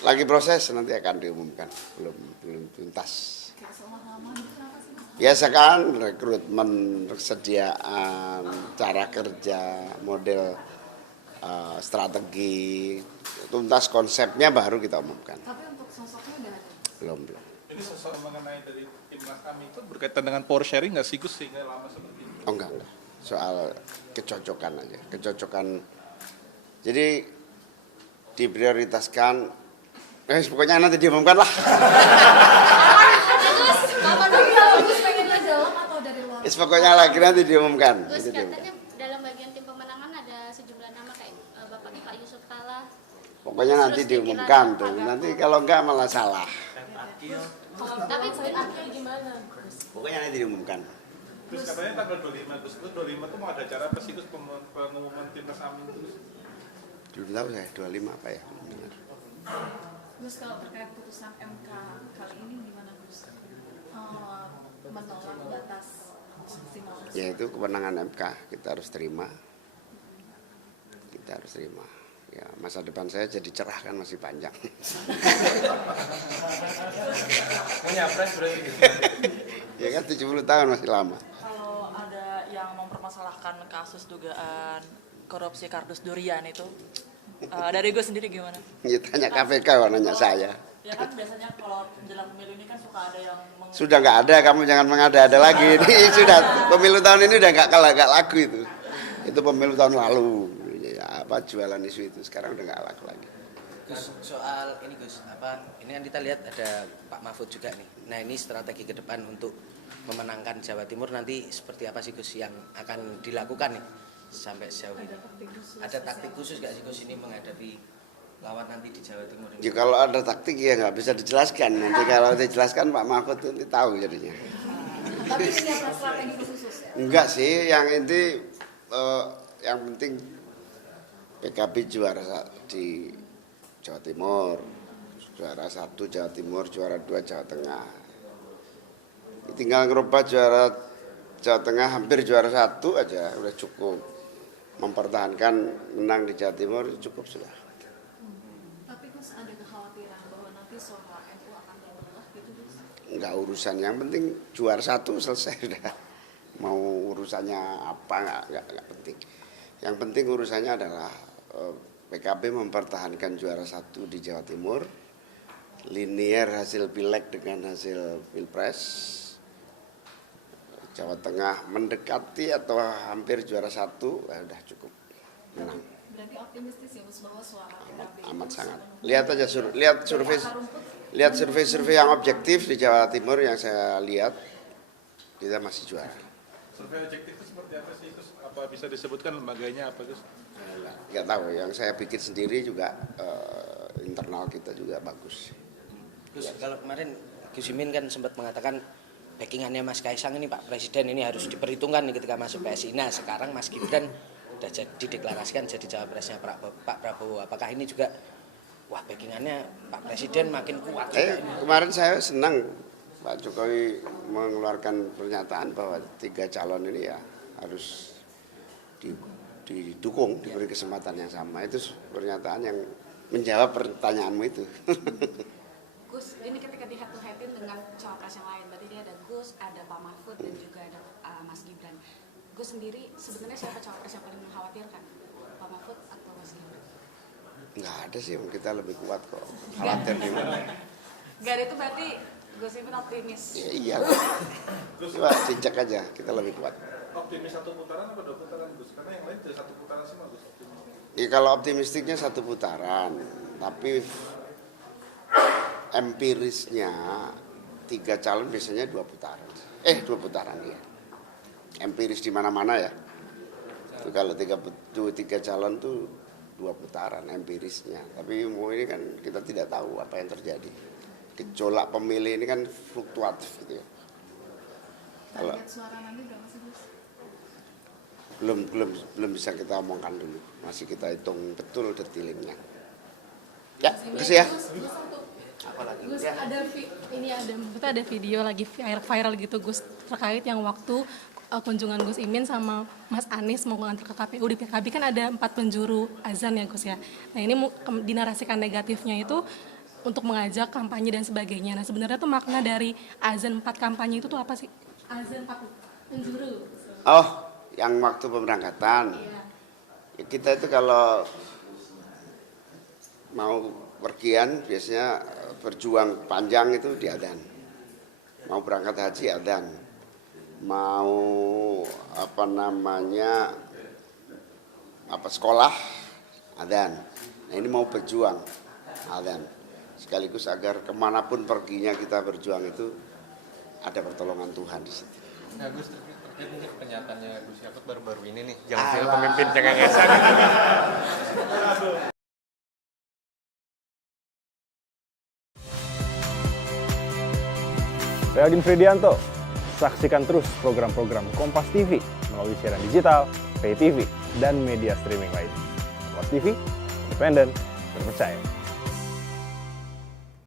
Lagi proses, nanti akan diumumkan, belum tuntas. Biasa kan rekrutmen, persediaan, cara kerja, model strategi, tuntas konsepnya baru kita umumkan. Tapi untuk sosoknya udah ada? Belum. Ini sosok mengenai dari timnas kami itu berkaitan dengan power sharing nggak sih Gus sehingga lama seperti ini? Oh enggak. Soal kecocokan aja, kecocokan. Jadi diprioritaskan, pokoknya nanti diumumkan lah. Kapan Gus pengennya dalam atau dari luar? Pokoknya lagi nanti diumumkan. Gus, Itu diumumkan. katanya dalam bagian tim pemenangan ada sejumlah nama kayak Bapaknya Pak Yusuf Kala. Pokoknya nanti diumumkan tuh. Nanti kalau enggak malah salah. Tapi gimana? Pokoknya nanti diumumkan. Gus katanya tanggal 25, Gus 25 tuh mau ada acara apa sih Gus pengumuman timnas Amin Gus? Belum tahu saya 25 apa ya. Benar. Gus, kalau terkait putusan MK kali ini gimana Gus? Menolak batas maksimal. Ya itu kewenangan MK, kita harus terima. Kita harus terima. Ya, masa depan saya jadi cerah kan masih panjang. Punya pres berarti gitu. Ya kan 70 tahun masih lama. Kalau ada yang mempermasalahkan kasus dugaan korupsi kardus durian itu, dari gue sendiri gimana? Ya tanya KPK kok nanya saya. Ya kan biasanya kalau menjelang pemilu ini kan suka ada yang Sudah nggak ada, kamu jangan mengada-ada lagi. Ini sudah pemilu tahun ini udah nggak laku itu. Itu pemilu tahun lalu. Ya, apa jualan isu itu sekarang udah nggak laku lagi. Gus, soal ini Gus, ini kan kita lihat ada Pak Mahfud juga nih. Nah ini strategi ke depan untuk memenangkan Jawa Timur nanti seperti apa sih Gus yang akan dilakukan nih sampai sejauh ini? Ada taktik khusus nggak sih Gus ini menghadapi lawan nanti di Jawa Timur ini? Ya kalau ada taktik ya nggak bisa dijelaskan. Nanti kalau dijelaskan Pak Mahfud nanti tahu jadinya. Tapi ini apa strategi khusus ya? Enggak sih, yang yang penting PKB juara di Jawa Timur, juara 1 Jawa Timur, juara 2 Jawa Tengah. Tinggal ngerubah juara Jawa Tengah hampir juara 1 aja udah cukup. Mempertahankan menang di Jawa Timur cukup sudah. Tapi Gus ada kekhawatiran bahwa nanti suara NU akan terbelah gitu Gus? Enggak urusan, yang penting juara 1 selesai sudah. Mau urusannya apa enggak penting. Yang penting urusannya adalah PKB mempertahankan juara 1 di Jawa Timur, linier hasil pileg dengan hasil pilpres, Jawa Tengah mendekati atau hampir juara 1, udah cukup menang. Berarti optimistis ya Gus bahwa suara PKB Amat itu sangat. sudah Lihat aja lihat survei yang objektif di Jawa Timur yang saya lihat, kita masih juara. Survei objektif itu seperti apa sih Gus? Apa bisa disebutkan lembaganya apa Gus? Nggak tahu, yang saya bikin sendiri juga internal kita juga bagus. Gus, kalau kemarin Gus Imin kan sempat mengatakan backingannya Mas Kaisang ini Pak Presiden ini harus diperhitungkan nih ketika masuk PSI. Nah sekarang Mas Gibran udah dideklarasikan jadi cawapresnya Pak Prabowo. Apakah ini juga wah backingannya Pak Presiden makin kuat? Kemarin saya senang Pak Jokowi mengeluarkan pernyataan bahwa 3 calon ini ya harus didukung, diberi kesempatan yang sama. Itu pernyataan yang menjawab pertanyaanmu itu. Gus, ini ketika di head to headin dengan cawapres yang lain, berarti dia ada Gus, ada Pak Mahfud dan juga ada Mas Gibran. Gus sendiri sebenarnya siapa cawapres yang paling mengkhawatirkan? Pak Mahfud atau Mas Gibran? Nggak ada sih, kita lebih kuat kok. Khawatir di mana? Gak ada itu berarti Gus Imin optimis. Ya, iya. Coba dicek aja, kita lebih kuat. Optimis 1 putaran apa 2 putaran Gus? Karena yang lain sudah 1 putaran semua Gus. Ya, kalau optimistiknya 1 putaran, tapi empirisnya 3 calon biasanya 2 putaran. 2 putaran ya. Empiris di mana-mana ya. Itu kalau 3 calon tuh 2 putaran empirisnya. Tapi mau ini kan kita tidak tahu apa yang terjadi. Gejolak pemilih ini kan fluktuatif gitu ya. Target suara nanti berapa sih Gus? Belum bisa kita omongkan dulu. Masih kita hitung betul detailnya. Ya, makasih ya. Apalagi Gus, ada video lagi viral gitu Gus terkait yang waktu kunjungan Gus Imin sama Mas Anies mau ngantar ke KPU di PKB kan ada 4 penjuru azan ya Gus ya. Nah ini dinarasikan negatifnya itu untuk mengajak kampanye dan sebagainya. Nah sebenarnya tuh makna dari azan 4 kampanye itu tuh apa sih? Azan 4 penjuru. Oh, yang waktu pemberangkatan. Iya. Ya, kita itu kalau mau pergian biasanya berjuang panjang itu di adzan. Mau berangkat haji adzan. Mau sekolah adzan. Nah ini mau berjuang adzan. Sekaligus agar kemanapun perginya kita berjuang itu ada pertolongan Tuhan di situ. Nah Gus, terkait mungkin pernyataannya Gus Yakut baru-baru ini nih, jangan pemimpin cengengesan. Saya Agin Fridianto. Saksikan terus program-program Kompas TV melalui siaran digital, pay TV, dan media streaming lain. Kompas TV, independen, terpercaya.